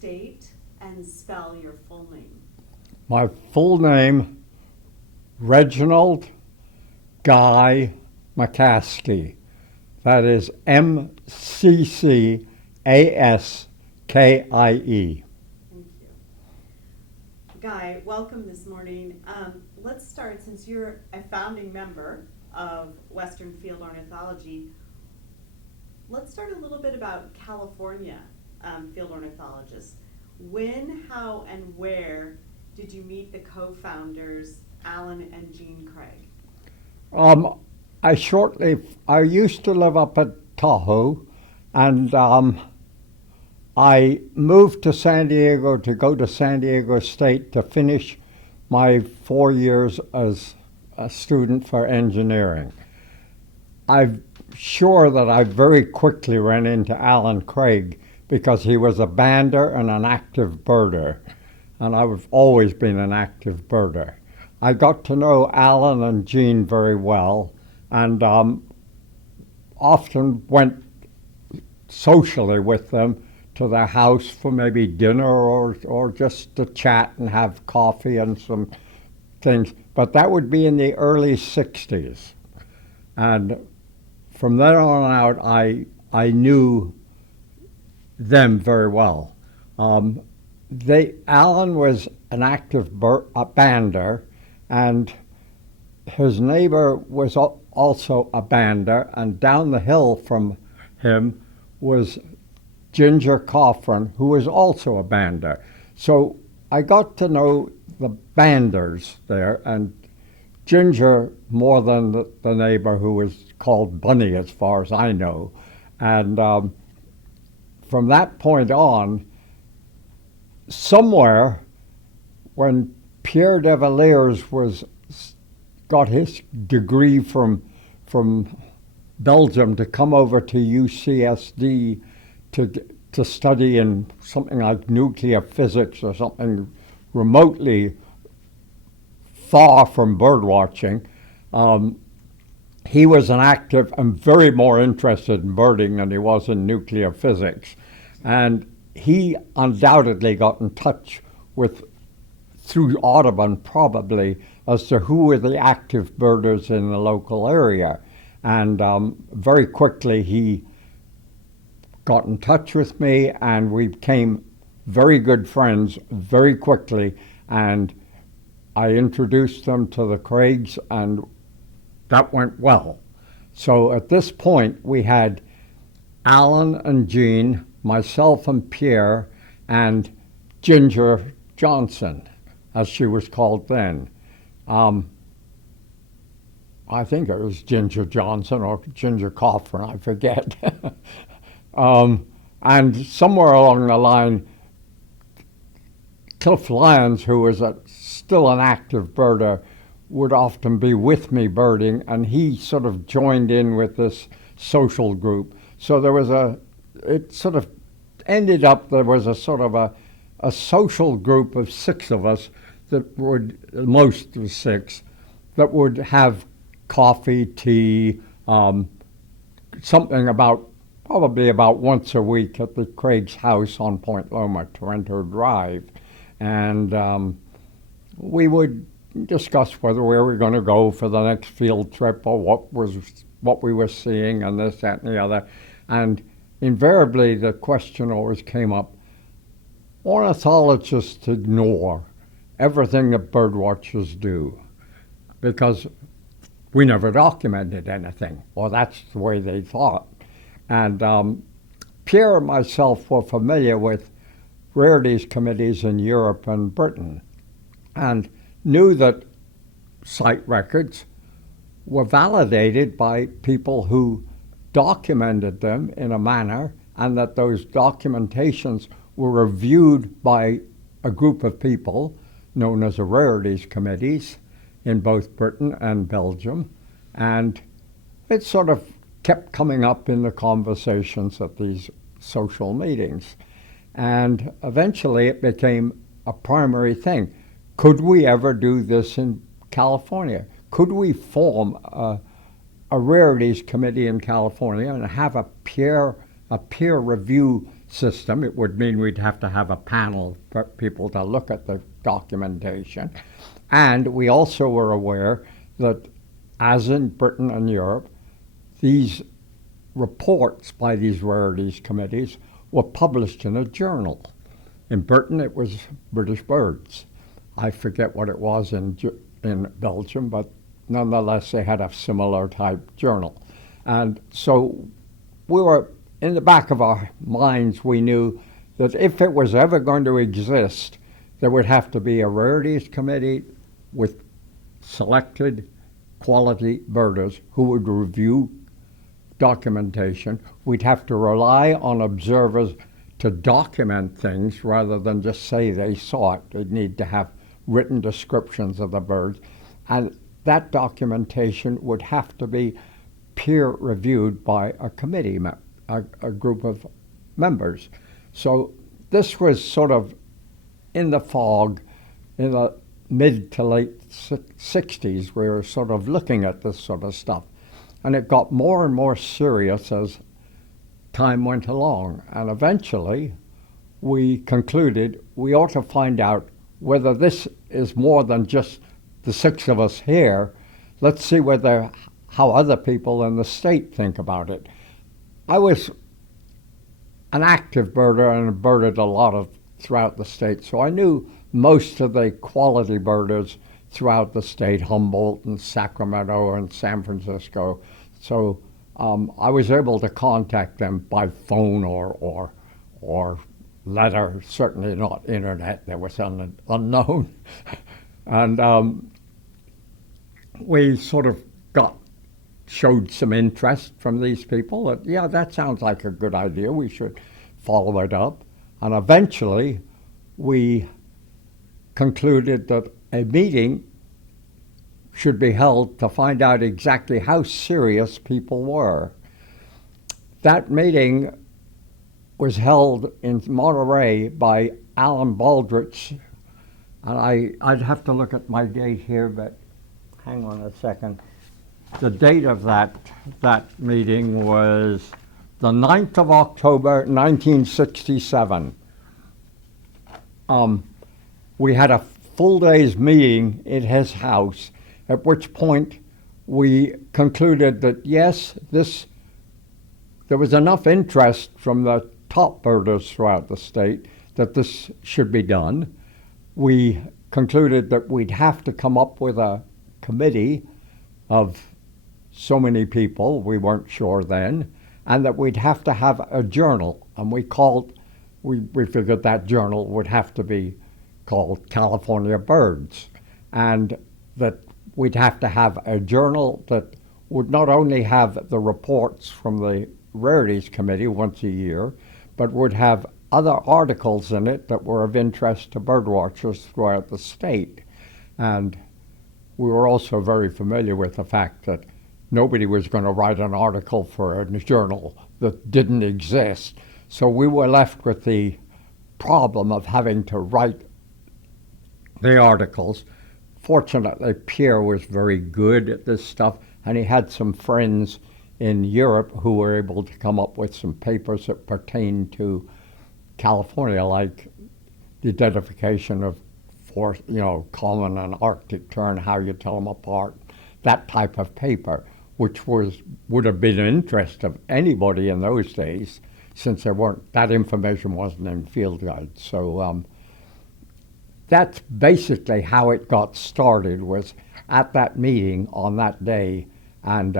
state and spell your full name? My full name, Reginald Guy McCaskie. That is McCaskie. Thank you. Guy, welcome this morning. Let's start, since you're a founding member of Western Field Ornithology, let's start a little bit about California field ornithologists. When, how, and where did you meet the co-founders, Alan and Jean Craig? I used to live up at Tahoe, and I moved to San Diego to go to San Diego State to finish my 4 years as a student for engineering. I'm sure that I very quickly ran into Alan Craig because he was a bander and an active birder, and I've always been an active birder. I got to know Alan and Jean very well, and often went socially with them to their house for maybe dinner or just to chat and have coffee and some things. But that would be in the early 60s. And from then on out, I knew them very well. Alan was an active bander, and his neighbor was also a bander, and down the hill from him was Ginger Coffin, who was also a bander. So I got to know the banders there, and Ginger more than the neighbor, who was called Bunny as far as I know. And from that point on, somewhere when Pierre de Villiers got his degree from Belgium to come over to UCSD to study in something like nuclear physics or something remotely far from bird watching. He was an active and very more interested in birding than he was in nuclear physics. And he undoubtedly got in touch with, through Audubon probably, as to who were the active birders in the local area. And very quickly he got in touch with me, and we became very good friends very quickly, and I introduced them to the Craigs, and that went well. So at this point we had Alan and Jean, myself and Pierre, and Ginger Johnson, as she was called then. I think it was Ginger Johnson or Ginger Coffin, I forget. And somewhere along the line, Cliff Lyons, who was still an active birder, would often be with me birding, and he sort of joined in with this social group. So there was it sort of ended up, there was a sort of a social group of 6 of us that would, most of 6, that would have coffee, tea, something probably about once a week at the Craig's house on Point Loma, Torrento Drive. And we would discuss whether we were going to go for the next field trip or what we were seeing and this, that, and the other. And invariably the question always came up, ornithologists ignore everything that bird watchers do because we never documented anything, or that's the way they thought. And Pierre and myself were familiar with rarities committees in Europe and Britain, and knew that site records were validated by people who documented them in a manner, and that those documentations were reviewed by a group of people known as the rarities committees in both Britain and Belgium. And it sort of kept coming up in the conversations at these social meetings. And eventually it became a primary thing. Could we ever do this in California? Could we form a rarities committee in California and have a peer review system. It would mean we'd have to have a panel for people to look at the documentation. And we also were aware that, as in Britain and Europe, these reports by these rarities committees were published in a journal. In Britain, it was British Birds. I forget what it was in Belgium, but nonetheless, they had a similar type journal. And so we were, in the back of our minds, we knew that if it was ever going to exist, there would have to be a rarities committee with selected quality birders who would review documentation. We'd have to rely on observers to document things rather than just say they saw it. They'd need to have written descriptions of the birds. And that documentation would have to be peer reviewed by a committee, a group of members. So this was sort of in the fog in the mid to late 60s. We were sort of looking at this sort of stuff. And it got more and more serious as time went along. And eventually, we concluded we ought to find out whether this is more than just the six of us here. Let's see how other people in the state think about it. I was an active birder and birded a lot throughout the state, so I knew most of the quality birders throughout the state, Humboldt and Sacramento and San Francisco. So I was able to contact them by phone or letter, certainly not internet. That was unknown. And we sort of showed some interest from these people that, yeah, that sounds like a good idea. We should follow it up. And eventually, we concluded that a meeting should be held to find out exactly how serious people were. That meeting was held in Monterey by Alan Baldrige, and I'd have to look at my date here, but hang on a second. The date of that meeting was the 9th of October, 1967. We had a full day's meeting in his house, at which point we concluded that yes, there was enough interest from the top birders throughout the state that this should be done. We concluded that we'd have to come up with a committee of so many people, we weren't sure then, and that we'd have to have a journal. And we figured that journal would have to be called California Birds, and that we'd have to have a journal that would not only have the reports from the Rarities Committee once a year, but would have other articles in it that were of interest to birdwatchers throughout the state. And we were also very familiar with the fact that nobody was going to write an article for a journal that didn't exist. So we were left with the problem of having to write the articles. Fortunately, Pierre was very good at this stuff, and he had some friends in Europe who were able to come up with some papers that pertained to California, like the identification of common and Arctic tern, how you tell them apart, that type of paper, which would have been of interest of anybody in those days, since that information wasn't in field guides. So that's basically how it got started, was at that meeting on that day. And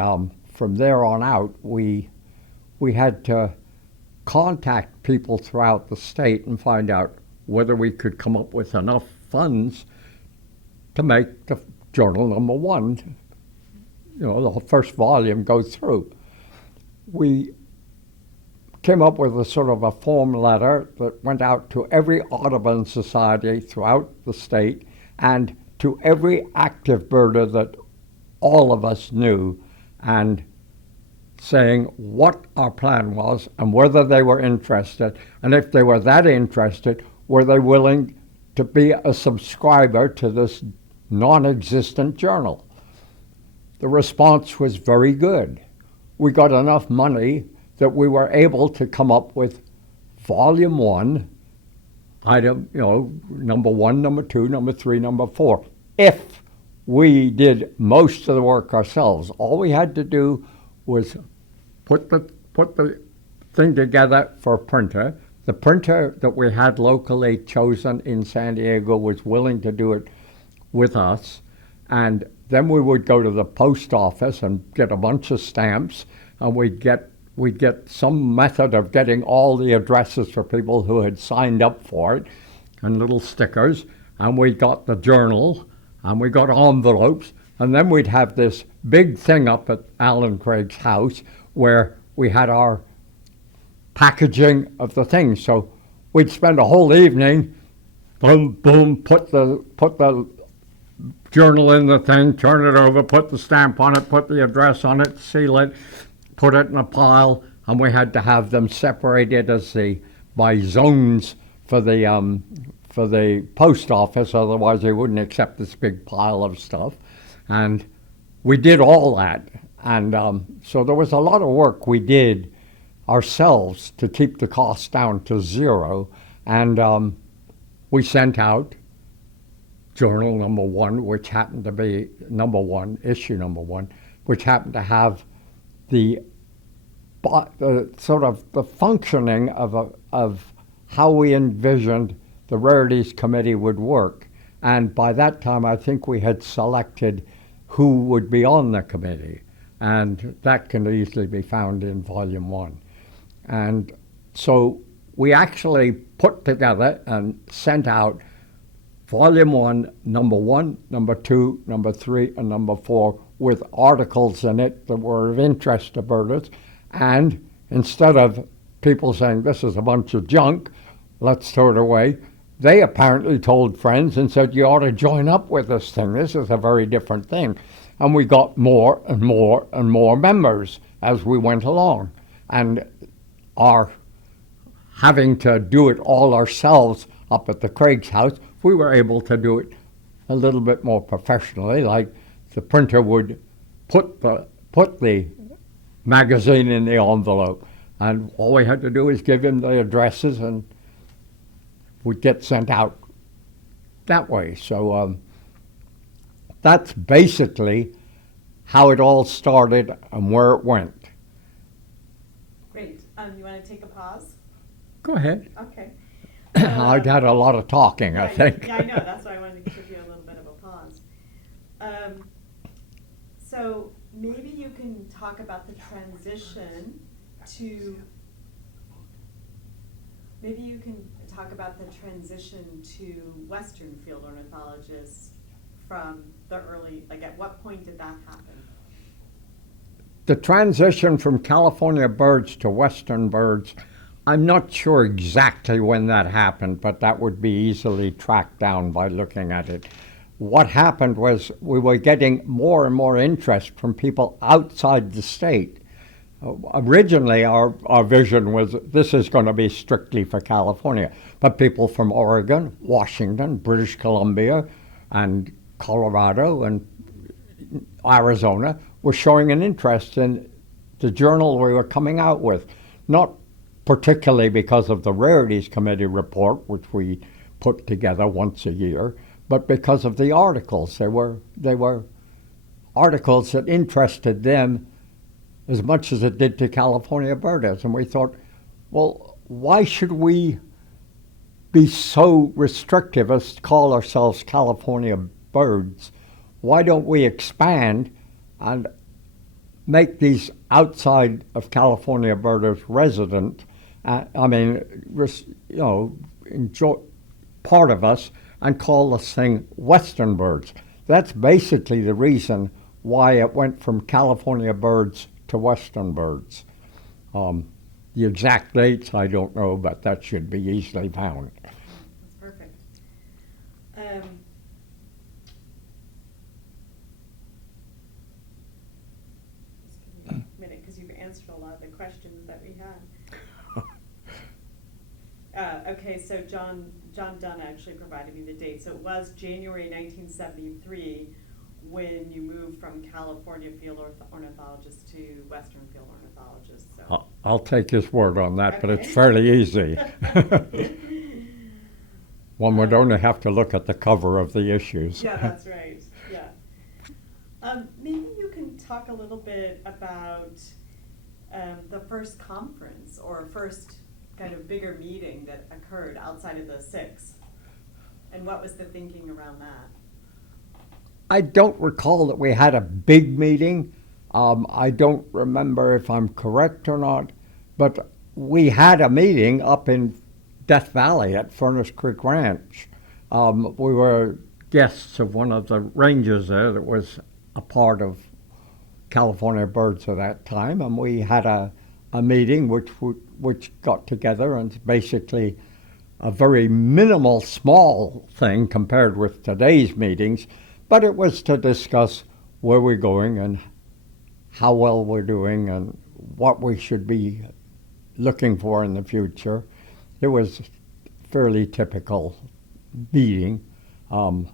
from there on out, we had to contact people throughout the state and find out whether we could come up with enough funds to make the journal number one, the first volume, go through. We came up with a sort of a form letter that went out to every Audubon Society throughout the state and to every active birder that all of us knew, and saying what our plan was and whether they were interested, and if they were that interested, were they willing to be a subscriber to this non-existent journal. The response was very good. We got enough money that we were able to come up with volume 1, item, number 1, number 2, number 3, number 4. If we did most of the work ourselves, all we had to do was put the thing together for a printer. The printer that we had locally chosen in San Diego was willing to do it with us, and then we would go to the post office and get a bunch of stamps, and we'd get some method of getting all the addresses for people who had signed up for it, and little stickers, and we got the journal, and we got envelopes, and then we'd have this big thing up at Alan Craig's house where we had our packaging of the things. So we'd spend a whole evening, boom, boom, put the journal in the thing, turn it over, put the stamp on it, put the address on it, seal it, put it in a pile, and we had to have them separated by zones for the post office, otherwise they wouldn't accept this big pile of stuff. And we did all that. And so there was a lot of work we did ourselves to keep the cost down to zero. And we sent out journal number 1, which happened to be issue number 1, which happened to have the sort of the functioning of how we envisioned the Rarities Committee would work. And by that time, I think we had selected who would be on the committee. And that can easily be found in volume 1. And so we actually put together and sent out volume 1, number 2, number 3, and number 4 with articles in it that were of interest to birders. And instead of people saying, this is a bunch of junk, let's throw it away, they apparently told friends and said, you ought to join up with this thing. This is a very different thing. And we got more and more and more members as we went along. And our having to do it all ourselves up at the Craig's house, we were able to do it a little bit more professionally. Like the printer would put the magazine in the envelope, and all we had to do is give him the addresses and would get sent out that way. So that's basically how it all started and where it went. Great. You want to take a pause? Go ahead. Okay. I've had a lot of talking, I think. Yeah, I know. That's why I wanted to give you a little bit of a pause. So maybe you can talk about the transition to Western field ornithologists from the early, like at what point did that happen? The transition from California birds to Western birds, I'm not sure exactly when that happened, but that would be easily tracked down by looking at it. What happened was we were getting more and more interest from people outside the state. Originally, our vision was this is going to be strictly for California, but people from Oregon, Washington, British Columbia, and Colorado, and Arizona were showing an interest in the journal we were coming out with, not particularly because of the Rarities Committee report, which we put together once a year, but because of the articles. They were articles that interested them as much as it did to California birders. And we thought, well, why should we be so restrictive as to call ourselves California birds? Why don't we expand and make these outside of California birders resident? Enjoy part of us, and call this thing Western birds. That's basically the reason why it went from California birds to Western birds. The exact dates I don't know, but that should be easily found. That's perfect. Just give me a minute, because you've answered a lot of the questions that we had. Okay, so John Dunn actually provided me the date. So it was January 1973 when you moved from California field ornithologist to Western field ornithologist. So I'll take his word on that, but it's Okay. fairly easy. One would only have to look at the cover of the issues. Yeah, that's right, yeah. Maybe you can talk a little bit about the first conference or first kind of bigger meeting that occurred outside of the six, and what was the thinking around that? I don't recall that we had a big meeting. I don't remember if I'm correct or not, but we had a meeting up in Death Valley at Furnace Creek Ranch. We were guests of one of the rangers there that was a part of California Birds at that time, and we had a meeting which got together, and basically a very minimal, small thing compared with today's meetings, but it was to discuss where we're going and how well we're doing and what we should be looking for in the future. It was a fairly typical meeting, and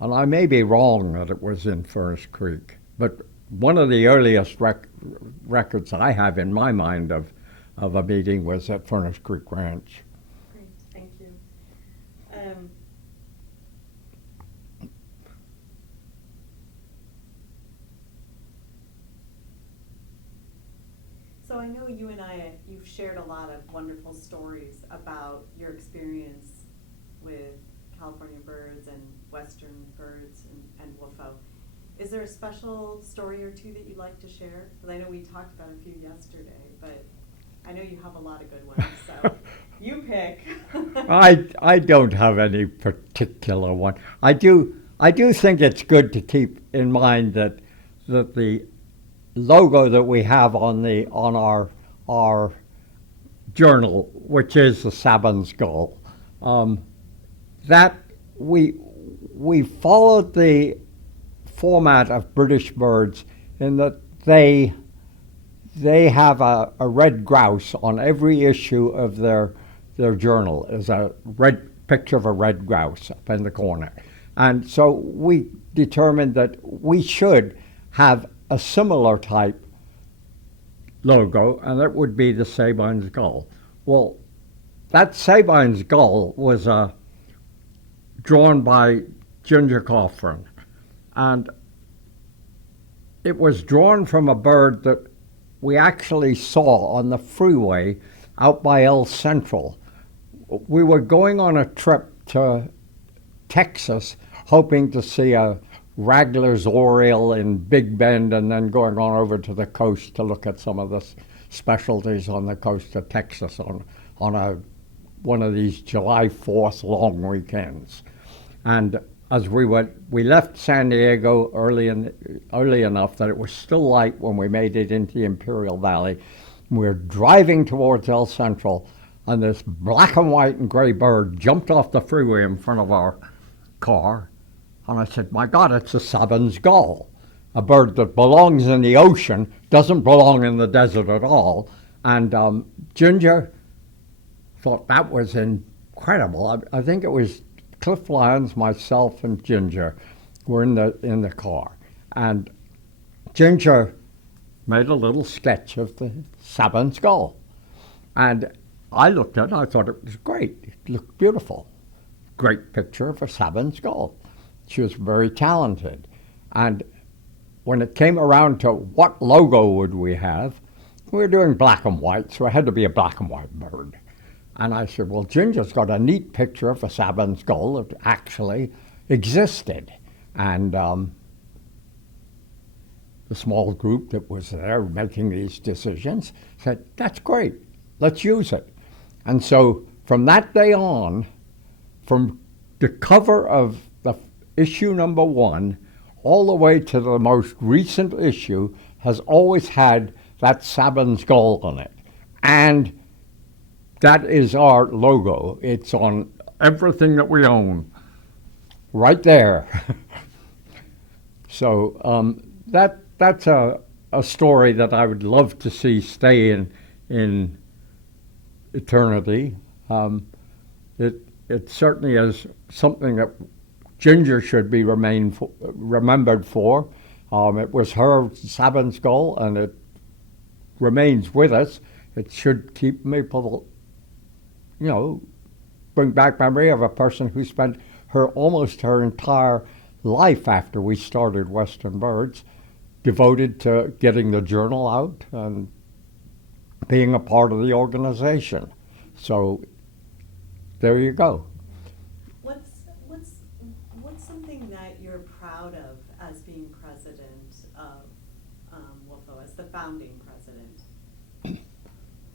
I may be wrong that it was in Furnace Creek, but one of the earliest records I have in my mind of a meeting was at Furnace Creek Ranch. Great, thank you. So I know you and you've shared a lot of wonderful stories about your experience with California birds and Western birds and WFO. Is there a special story or two that you'd like to share? Because I know we talked about a few yesterday, but I know you have a lot of good ones, so you pick. I don't have any particular one. I do think it's good to keep in mind that the logo that we have on our journal, which is the Sabin's gull, that we followed the format of British birds in that they have a red grouse on every issue of their journal. Is a red picture of a red grouse up in the corner, and so we determined that we should have a similar type logo, and that would be the Sabin's gull. Well, that Sabin's gull was drawn by Ginger Coffran, and it was drawn from a bird that we actually saw on the freeway out by El Central. We were going on a trip to Texas hoping to see a Wrangler's Oriole in Big Bend, and then going on over to the coast to look at some of the specialties on the coast of Texas on one of these July 4th long weekends. And as we left San Diego early enough that it was still light when we made it into the Imperial Valley. We were driving towards El Central, and this black and white and gray bird jumped off the freeway in front of our car. And I said, my God, it's a Sabin's gull, a bird that belongs in the ocean, doesn't belong in the desert at all. And Ginger thought that was incredible. I think it was Cliff Lyons, myself, and Ginger were in the car. And Ginger made a little sketch of the Sabin's gull. And I looked at it, I thought it was great. It looked beautiful. Great picture of a Sabin's gull. She was very talented. And when it came around to what logo would we have, we were doing black and white, so it had to be a black and white bird. And I said, well, Ginger's got a neat picture of a Sabin's gull that actually existed. And the small group that was there making these decisions said, that's great, let's use it. And so from that day on, from the cover of the issue number 1 all the way to the most recent issue has always had that Sabin's gull on it. And that is our logo. It's on everything that we own, right there. So that's a story that I would love to see stay in eternity. It certainly is something that Ginger should be remembered for. It was her Sabin's gull, and it remains with us. It should keep people, bring back memory of a person who spent almost her entire life after we started Western Birds devoted to getting the journal out and being a part of the organization. So there you go. What's something that you're proud of as being president of WFO, as the founding president?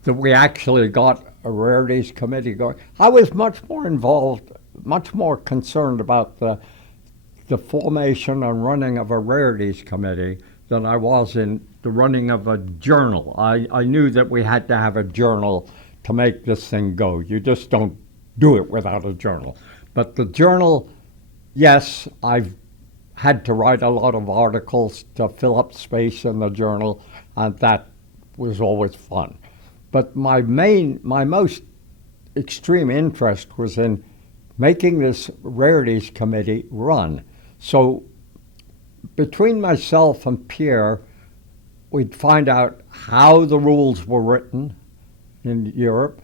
That we actually got a rarities committee going. I was much more involved, much more concerned about the formation and running of a rarities committee than I was in the running of a journal. I knew that we had to have a journal to make this thing go. You just don't do it without a journal. But the journal, yes, I've had to write a lot of articles to fill up space in the journal, and that was always fun. But my most extreme interest was in making this rarities committee run. So between myself and Pierre, we'd find out how the rules were written in Europe,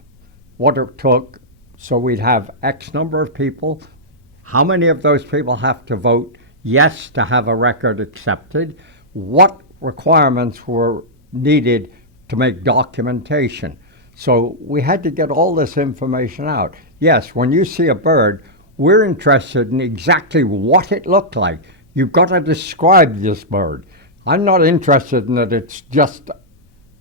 what it took. So we'd have X number of people. How many of those people have to vote yes to have a record accepted? What requirements were needed to make documentation? So we had to get all this information out. Yes, when you see a bird, we're interested in exactly what it looked like. You've got to describe this bird. I'm not interested in that it's just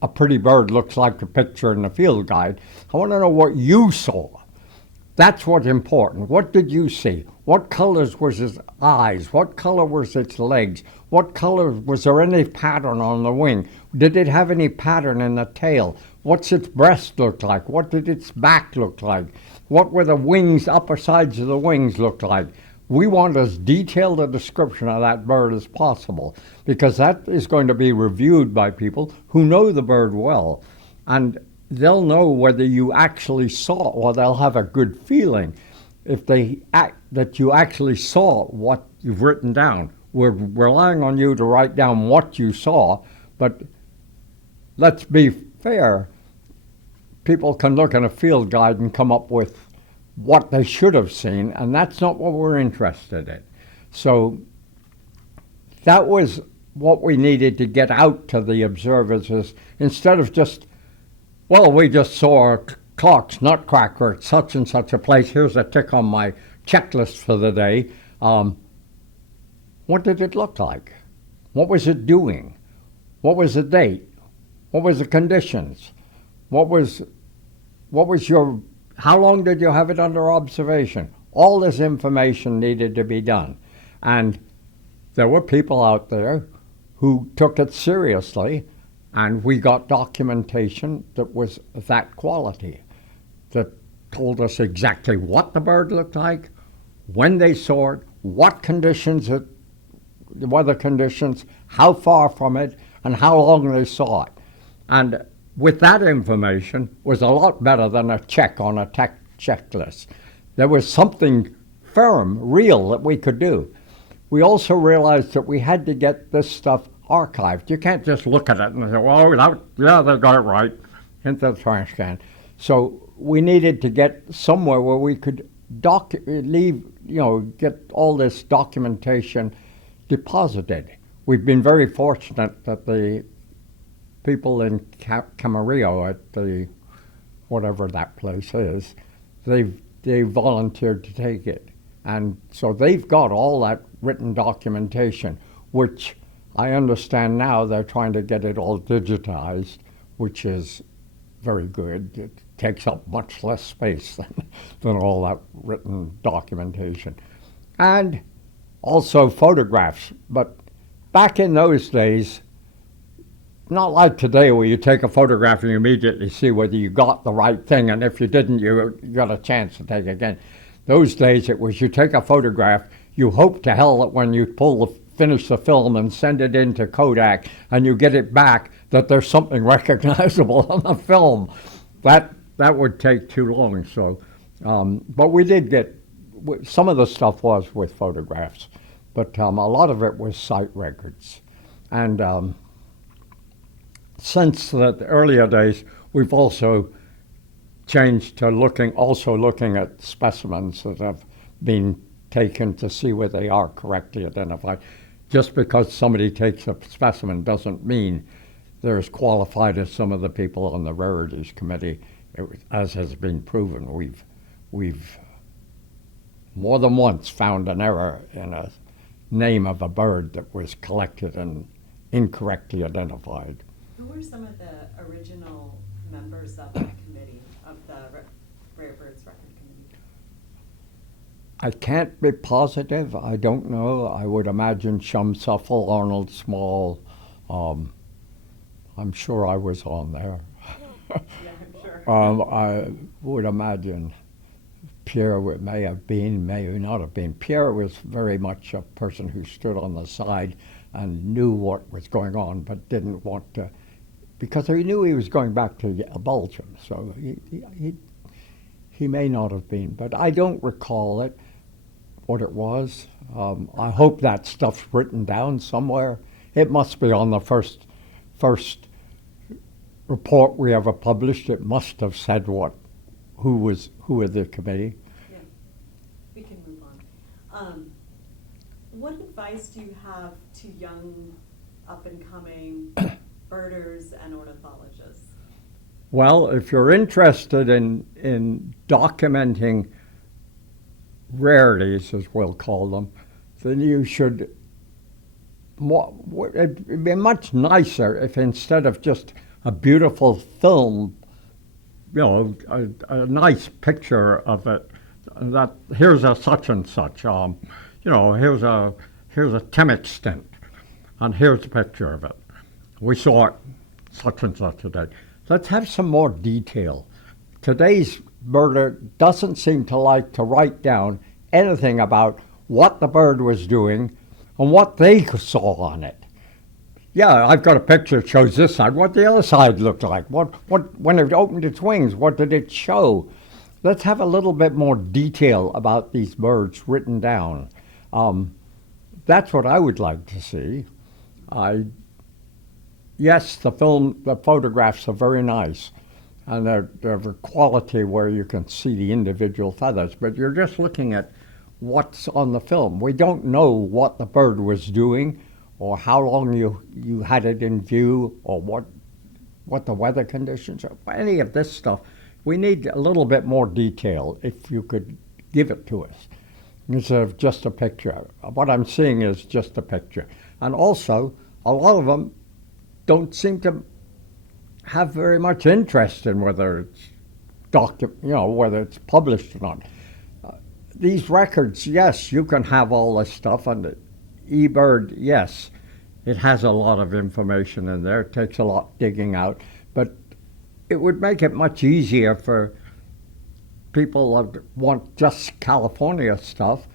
a pretty bird looks like a picture in the field guide. I want to know what you saw. That's what's important. What did you see? What colors was its eyes? What color was its legs? What color, was there any pattern on the wing? Did it have any pattern in the tail? What's its breast look like? What did its back look like? What were the wings, upper sides of the wings look like? We want as detailed a description of that bird as possible, because that is going to be reviewed by people who know the bird well. And they'll know whether you actually saw, or they'll have a good feeling if that you actually saw what you've written down. We're relying on you to write down what you saw, but let's be fair. People can look in a field guide and come up with what they should have seen, and that's not what we're interested in. So that was what we needed to get out to the observers, is instead of just, well, we just saw Clark's nutcracker at such and such a place, here's a tick on my checklist for the day. What did it look like? What was it doing? What was the date? What was the conditions? How long did you have it under observation? All this information needed to be done. And there were people out there who took it seriously, and we got documentation that was that quality, that told us exactly what the bird looked like, when they saw it, what conditions, the weather conditions, how far from it, and how long they saw it. And with that information was a lot better than a check on a checklist. There was something firm, real, that we could do. We also realized that we had to get this stuff archived. You can't just look at it and say, well, yeah, they got it right, into the trash can. So we needed to get somewhere where we could get all this documentation deposited. We've been very fortunate that the people in Camarillo at the whatever that place is, they volunteered to take it. And so they've got all that written documentation, which I understand now they're trying to get it all digitized, which is very good. It takes up much less space than all that written documentation. And also photographs. But back in those days, not like today where you take a photograph and you immediately see whether you got the right thing, and if you didn't, you got a chance to take it again. Those days it was you take a photograph, you hope to hell that when you finish the film and send it into Kodak and you get it back, that there's something recognizable on the film. That would take too long. So, but we did get, some of the stuff was with photographs, but a lot of it was sight records. And since the earlier days, we've also changed to looking at specimens that have been taken to see whether they are correctly identified. Just because somebody takes a specimen doesn't mean they're as qualified as some of the people on the Rarities Committee. As has been proven, we've more than once found an error in a name of a bird that was collected and incorrectly identified. Who were some of the original members of that committee, of the Rare Birds Record Committee? I can't be positive. I don't know. I would imagine Shum Suffel, Arnold Small. I'm sure I was on there. Yeah, I'm sure. I would imagine Pierre may have been, may not have been. Pierre was very much a person who stood on the side and knew what was going on, but didn't want to, because he knew he was going back to Belgium. So he may not have been, but I don't recall it, what it was. I hope that stuff's written down somewhere. It must be on the first report we ever published. It must have said who were the committee. Yeah, we can move on. What advice do you have to young, up-and-coming birders and ornithologists? Well, if you're interested in documenting rarities, as we'll call them, then you should. It'd be much nicer if instead of just a beautiful film, a nice picture of it, that here's a such and such, here's a Temmick stint, and here's a picture of it. We saw it such and such a day. Let's have some more detail. Today's birder doesn't seem to like to write down anything about what the bird was doing and what they saw on it. Yeah, I've got a picture that shows this side. What the other side looked like? What when it opened its wings, what did it show? Let's have a little bit more detail about these birds written down. That's what I would like to see. Yes, the photographs are very nice, and they're of a quality where you can see the individual feathers, but you're just looking at what's on the film. We don't know what the bird was doing, or how long you had it in view, or what the weather conditions are. Any of this stuff, we need a little bit more detail if you could give it to us instead of just a picture. What I'm seeing is just a picture. And also, a lot of them don't seem to have very much interest in whether it's whether it's published or not. These records, yes, you can have all this stuff, and eBird, yes, it has a lot of information in there. It takes a lot digging out, but it would make it much easier for people that want just California stuff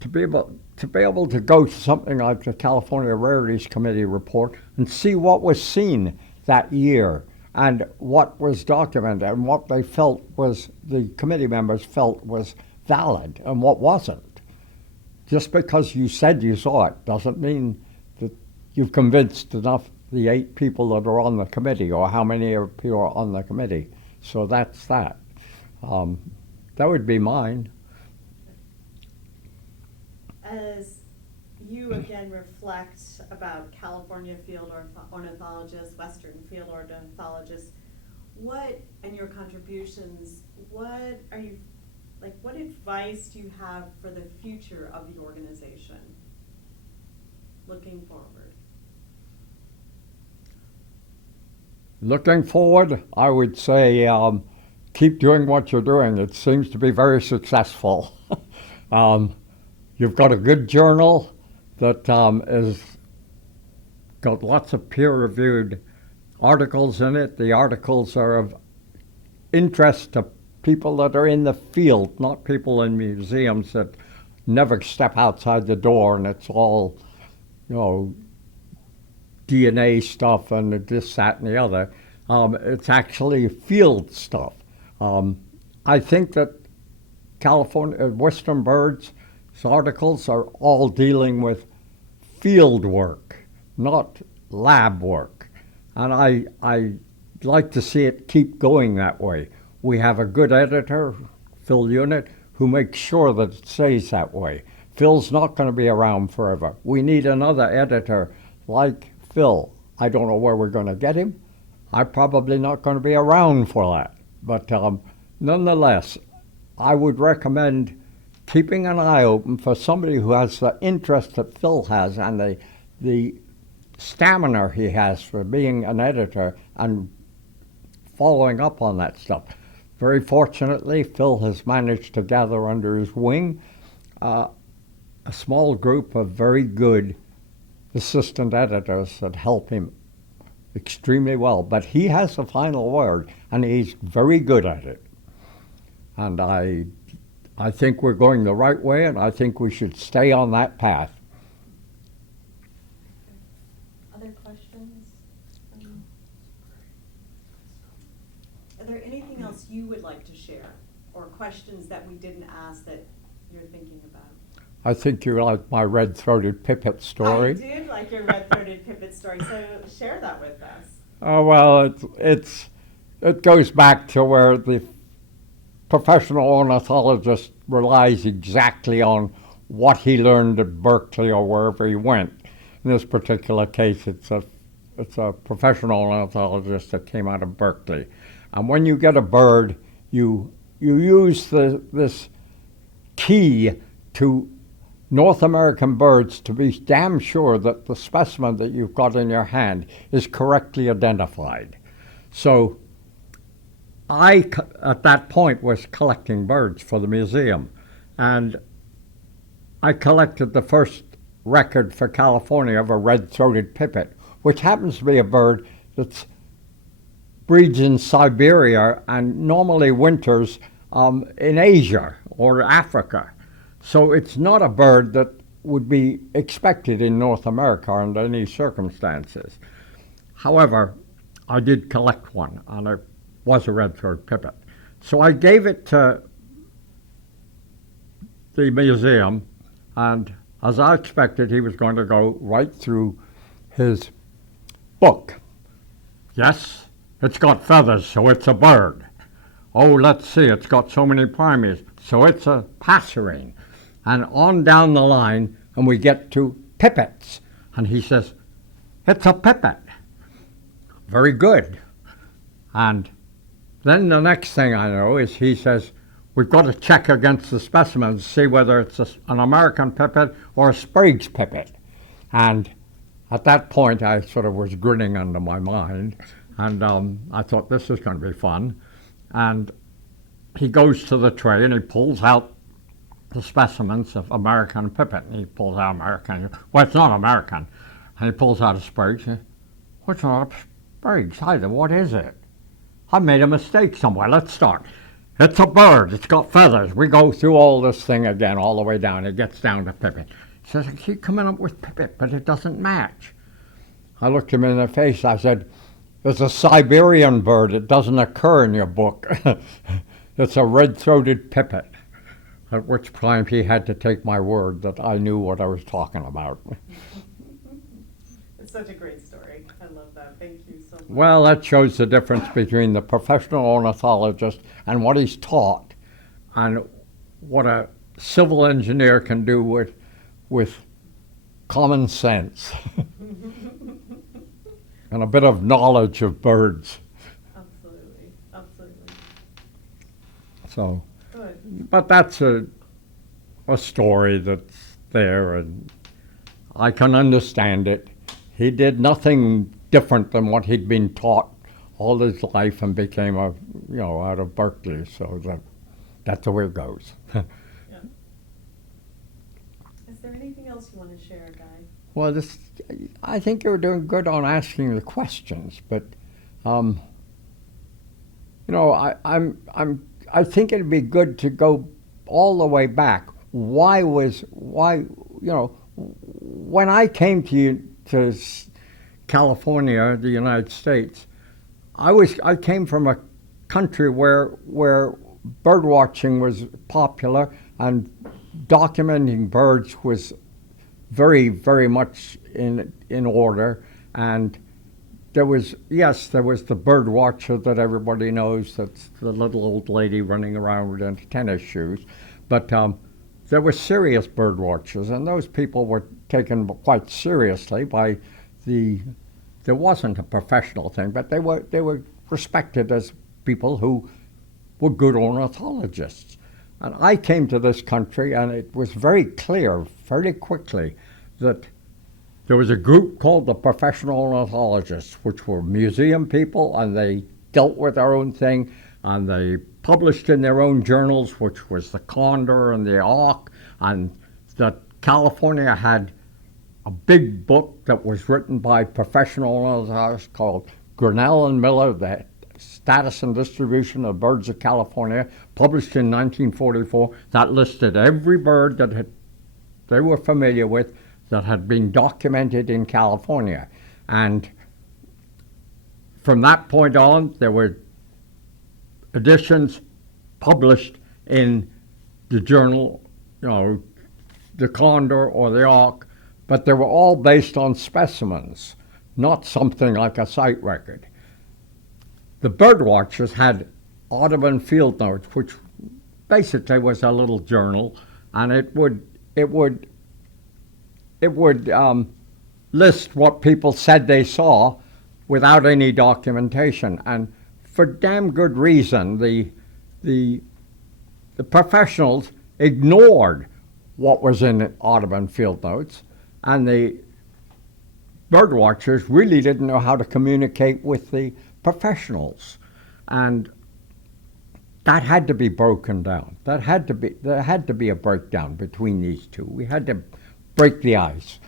to be able to go to something like the California Rarities Committee report and see what was seen that year and what was documented and what they felt was, the committee members felt was valid and what wasn't. Just because you said you saw it doesn't mean that you've convinced enough the 8 people that are on the committee, or how many people are on the committee. So that's that. That would be mine. As you again reflect about California field ornithologists, Western field ornithologists, and your contributions, what advice do you have for the future of the organization looking forward? Looking forward, I would say keep doing what you're doing. It seems to be very successful. You've got a good journal that has got lots of peer-reviewed articles in it. The articles are of interest to people that are in the field, not people in museums that never step outside the door and it's all, DNA stuff and this, that, and the other. It's actually field stuff. I think that California Western Birds' articles are all dealing with field work, not lab work. And I like to see it keep going that way. We have a good editor, Phil Unit, who makes sure that it stays that way. Phil's not going to be around forever. We need another editor like Phil. I don't know where we're going to get him. I'm probably not going to be around for that. But nonetheless, I would recommend keeping an eye open for somebody who has the interest that Phil has and the stamina he has for being an editor and following up on that stuff. Very fortunately, Phil has managed to gather under his wing a small group of very good assistant editors that help him extremely well. But he has the final word, and he's very good at it. And I think we're going the right way, and I think we should stay on that path. Other questions? Are there anything else you would like to share, or questions that we didn't ask that you're thinking about? I think you like my red-throated pipit story. I did like your red-throated pipit story, so share that with us. Oh, well, it goes back to where the professional ornithologist relies exactly on what he learned at Berkeley or wherever he went. In this particular case, it's a professional ornithologist that came out of Berkeley. And when you get a bird, you use this key to North American birds to be damn sure that the specimen that you've got in your hand is correctly identified. So I, at that point, was collecting birds for the museum, and I collected the first record for California of a red-throated pipit, which happens to be a bird that breeds in Siberia and normally winters in Asia or Africa. So it's not a bird that would be expected in North America under any circumstances. However, I did collect one, and it was a red-throated pipit. So I gave it to the museum, and as I expected, he was going to go right through his book. Yes, it's got feathers, so it's a bird. Oh, let's see, it's got so many primates, so it's a passerine. And on down the line, and we get to pipits. And he says, it's a pipit. Very good. And then the next thing I know is he says, we've got to check against the specimens to see whether it's an American pipit or a Sprague's pipit. And at that point, I sort of was grinning under my mind. And I thought, this is going to be fun. And he goes to the tray and he pulls out the specimens of American pipit. And he pulls out American. Well, it's not American. And he pulls out a Sprague's. Well, it's not a Sprague's either. What is it? I made a mistake somewhere. Let's start. It's a bird. It's got feathers. We go through all this thing again, all the way down. It gets down to pipit. He says, I keep coming up with pipit, but it doesn't match. I looked him in the face. I said, it's a Siberian bird. It doesn't occur in your book. It's a red-throated pipit. At which time he had to take my word that I knew what I was talking about. It's such a great story. I love that. Thank you so much. Well, that shows the difference between the professional ornithologist and what he's taught, and what a civil engineer can do with common sense and a bit of knowledge of birds. Absolutely. Absolutely. So. Good. But that's a story that's there, and I can understand it. He did nothing different than what he'd been taught all his life and became out of Berkeley. So that's the way it goes. Yeah. Is there anything else you want to share, Guy? Well, I think you're doing good on asking the questions, but I think it'd be good to go all the way back. When I came to California, the United States, I came from a country where bird watching was popular and documenting birds was very, very much in order, and there was the bird watcher that everybody knows. That's the little old lady running around in tennis shoes. But there were serious bird watchers, and those people were taken quite seriously by the. There wasn't a professional thing, but they were respected as people who were good ornithologists. And I came to this country, and it was very clear fairly quickly that there was a group called the professional ornithologists, which were museum people, and they dealt with their own thing, and they published in their own journals, which was the Condor and the Auk, and that California had a big book that was written by professional ornithologists called Grinnell and Miller, the Status and Distribution of Birds of California, published in 1944, that listed every bird that they were familiar with that had been documented in California. And from that point on, there were editions published in the journal, the Condor or the Auk, but they were all based on specimens, not something like a site record. The bird watchers had Audubon Field Notes, which basically was a little journal, and it would list what people said they saw without any documentation, and for damn good reason. The professionals ignored what was in Audubon Field Notes, and the bird watchers really didn't know how to communicate with the professionals, and that had to be broken down. There had to be a breakdown between these two. We had to break the ice,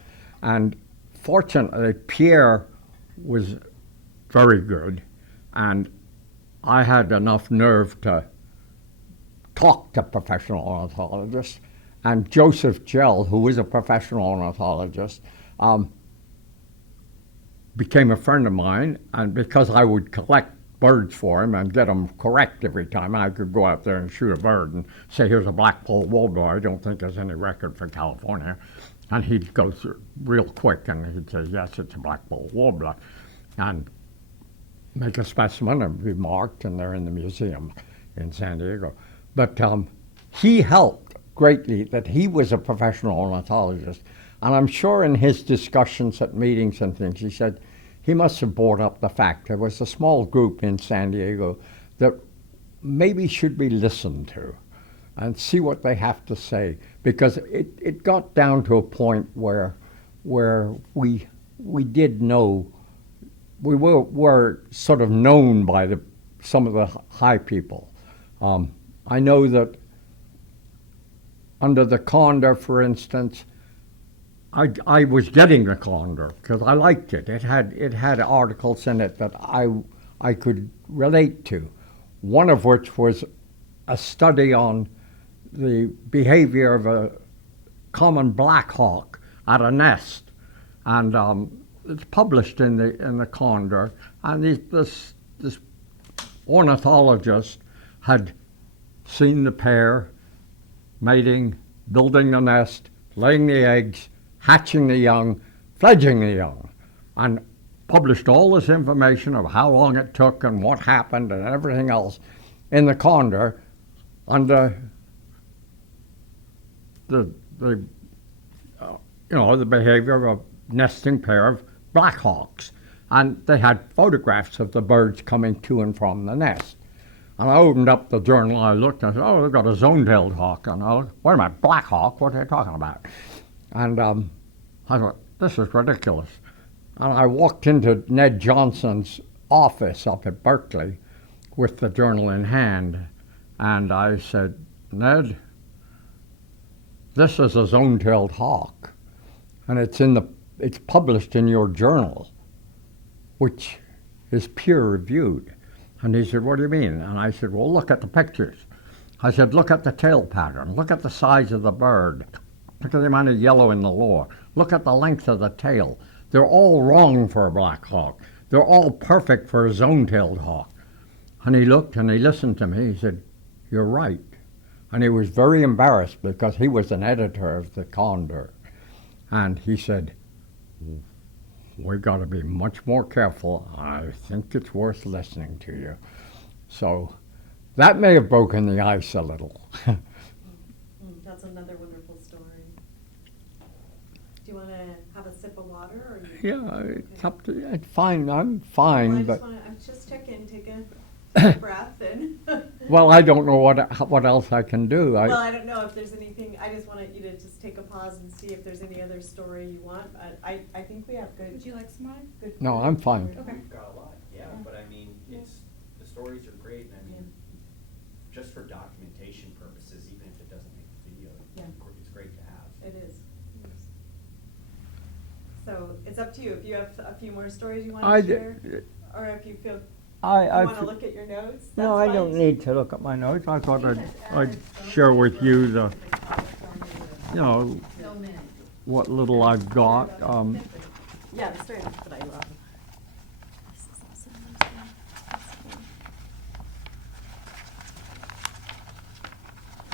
and fortunately Pierre was very good, and I had enough nerve to talk to professional ornithologists, and Joseph Gell, who was a professional ornithologist, became a friend of mine, and because I would collect birds for him and get them correct every time, I could go out there and shoot a bird and say, here's a black-polled warbler, I don't think there's any record for California. And he'd go through real quick and he'd say, yes, it's a black-polled warbler, and make a specimen and be marked, and they're in the museum in San Diego. But he helped greatly that he was a professional ornithologist. And I'm sure in his discussions at meetings and things, he said he must have brought up the fact there was a small group in San Diego that maybe should be listened to and see what they have to say. Because it got down to a point where we did know, we were sort of known by some of the high people. I know that under the Condor, for instance, I was getting the Condor because I liked it. It had articles in it that I could relate to. One of which was a study on the behavior of a common black hawk at a nest, and it's published in the Condor. And this ornithologist had seen the pair mating, building the nest, laying the eggs, hatching the young, fledging the young, and published all this information of how long it took and what happened and everything else in the Condor under the behavior of a nesting pair of black hawks. And they had photographs of the birds coming to and from the nest. And I opened up the journal, I looked, and I said, oh, they've got a zone-tailed hawk. And I looked, wait a minute, black hawk, what are they talking about? And I thought, this is ridiculous. And I walked into Ned Johnson's office up at Berkeley with the journal in hand, and I said, Ned, this is a zone-tailed hawk, and it's published in your journal, which is peer-reviewed. And he said, what do you mean? And I said, well, look at the pictures. I said, look at the tail pattern, look at the size of the bird, look at the amount of yellow in the lower, look at the length of the tail. They're all wrong for a black hawk. They're all perfect for a zone-tailed hawk. And he looked and he listened to me. He said, you're right. And he was very embarrassed because he was an editor of the Condor. And he said, we've got to be much more careful. I think it's worth listening to you. So that may have broken the ice a little. That's another wonderful story. Do you want to have a sip of water? Or Yeah, it's up to you. It's fine. I'm fine, well, but I'm just checking, take a breath and. well, I don't know what else I can do. Well, I don't know if there's anything, I just wanted you to just take a pause and see if there's any other story you want. I think we have good. Would you like some wine? Good. No, I'm fine. Okay. We've got a lot, yeah, but I mean, it's, the stories are great, and I mean, just for documentation purposes, even if it doesn't make the video, Yeah. it's great to have. It is. So it's up to you, if you have a few more stories you want I to d- share, or if you feel, I you want to look at your notes, that's No, I fine. don't need to look at my notes. I thought I'd share with you the, you know, So many. what little I've got. Yeah, the story that I love. This is also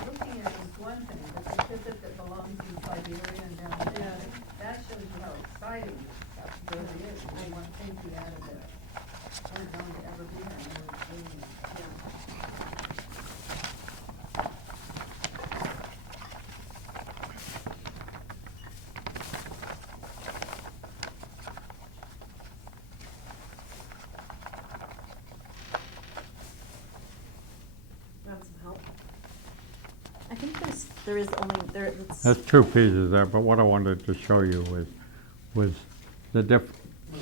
Looking at it is one thing, but the exhibit that belongs in Siberia and down there, that shows you how exciting that really is. And one thing you added that weren't going to ever be there, and we're doing it. Want some help? I think there is only, it's. There's two pieces there, but what I wanted to show you was the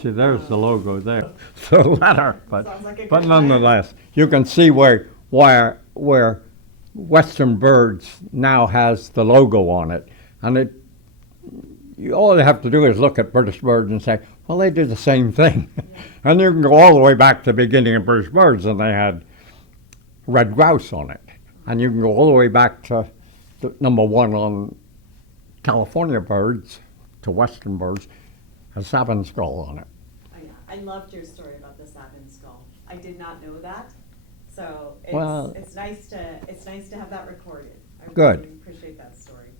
see, there's the logo there, the letter, Sounds like a but good nonetheless, you can see where Western Birds now has the logo on it, and all you have to do is look at British Birds and say, well, they did the same thing. And you can go all the way back to the beginning of British Birds, and they had red grouse on it. And you can go all the way back to the #1 on California Birds, to Western Birds, a Savin skull on it. Oh, yeah. I loved your story about the Savin skull. I did not know that, so Well- it's nice to have that recorded. I Good. really appreciate that story.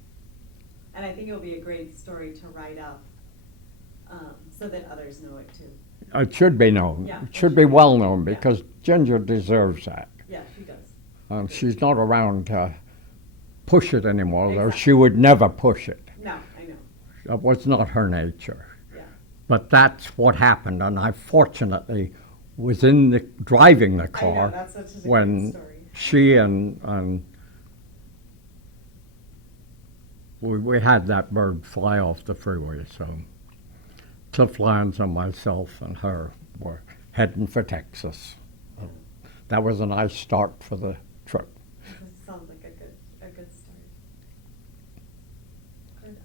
And I think it'll be a great story to write up, so that others know it too. It should be known. Yeah. It should be well known, Yeah. because Ginger deserves that. Yeah, she does. She's not around to push it anymore, though. Exactly. She would never push it. No, I know, That was not her nature. yeah. But that's what happened, and I fortunately was driving the I know, car that's such a great when story. she and we had that bird fly off the freeway. So Cliff Lyons and myself and her were heading for Texas. That was a nice start for the trip. This sounds like a good start. Good.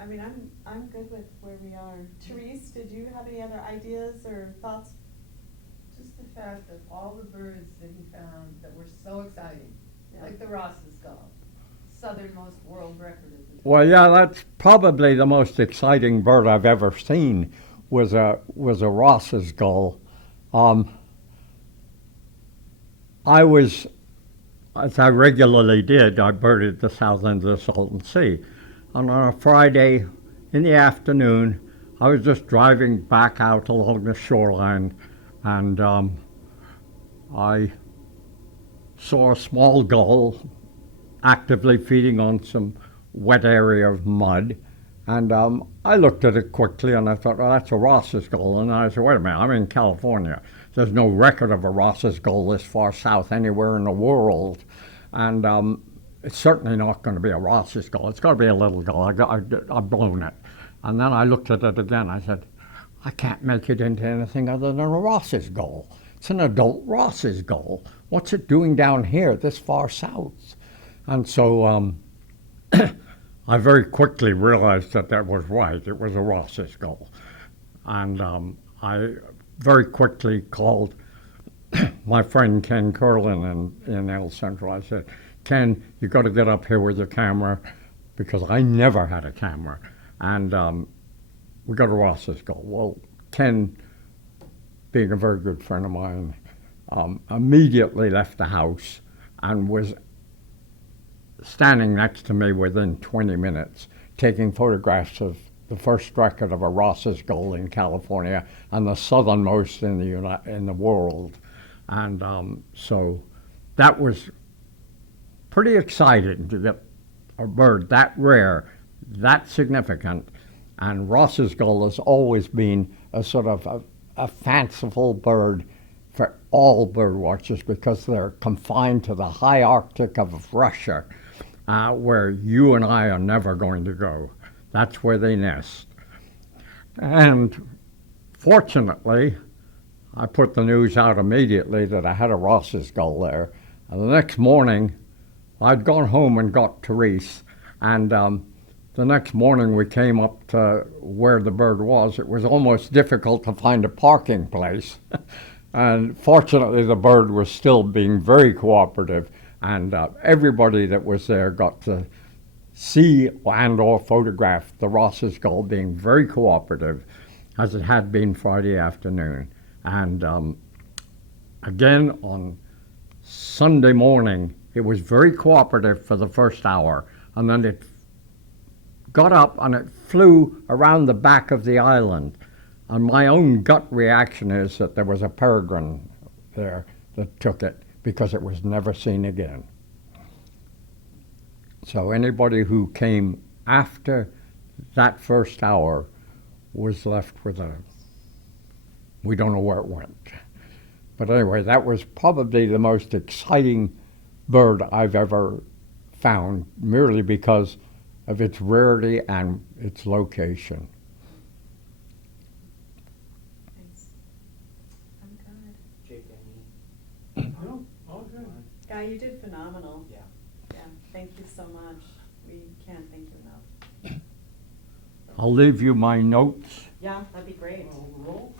I mean, I'm good with where we are. Therese, did you have any other ideas or thoughts? Just the fact that all the birds that he found that were so exciting, Yeah. like the Ross's gull, southernmost world record at the. Well, yeah, that's probably the most exciting bird I've ever seen. Was a Ross's gull. I was, as I regularly did, I birded the south end of the Salton Sea. And on a Friday in the afternoon, I was just driving back out along the shoreline, and I saw a small gull actively feeding on some wet area of mud. And I looked at it quickly, and I thought, well, that's a Ross's gull. And I said, wait a minute, I'm in California. There's no record of a Ross's gull this far south anywhere in the world. And it's certainly not going to be a Ross's gull. It's got to be a little gull. I've blown it. And then I looked at it again. I said, I can't make it into anything other than a Ross's gull. It's an adult Ross's gull. What's it doing down here this far south? And so I very quickly realized that was right. It was a Ross's gull. And I very quickly called my friend Ken Curlin in El Central. I said, Ken, you got to get up here with your camera, because I never had a camera. And we got a Ross's gull. Well, Ken, being a very good friend of mine, immediately left the house and was standing next to me within 20 minutes, taking photographs of the first record of a Ross's gull in California and the southernmost in the world. And so that was pretty exciting to get a bird that rare, that significant. And Ross's gull has always been a sort of a fanciful bird for all bird watchers because they're confined to the high Arctic of Russia, where you and I are never going to go. That's where they nest. And fortunately, I put the news out immediately that I had a Ross's gull there. And the next morning, I'd gone home and got Therese, and the next morning we came up to where the bird was. It was almost difficult to find a parking place. And fortunately, the bird was still being very cooperative, and everybody that was there got to see and or photograph the Ross's gull being very cooperative, as it had been Friday afternoon. And again, on Sunday morning, it was very cooperative for the first hour, and then it got up and it flew around the back of the island. And my own gut reaction is that there was a peregrine there that took it, because it was never seen again. So anybody who came after that first hour was left with we don't know where it went. But anyway, that was probably the most exciting bird I've ever found, merely because of its rarity and its location. Thanks. I'm good. Jake, any? No, all good. Guy, you did phenomenal. Yeah. Yeah, thank you so much. We can't thank you enough. I'll leave you my notes. Yeah, that'd be great. Overall,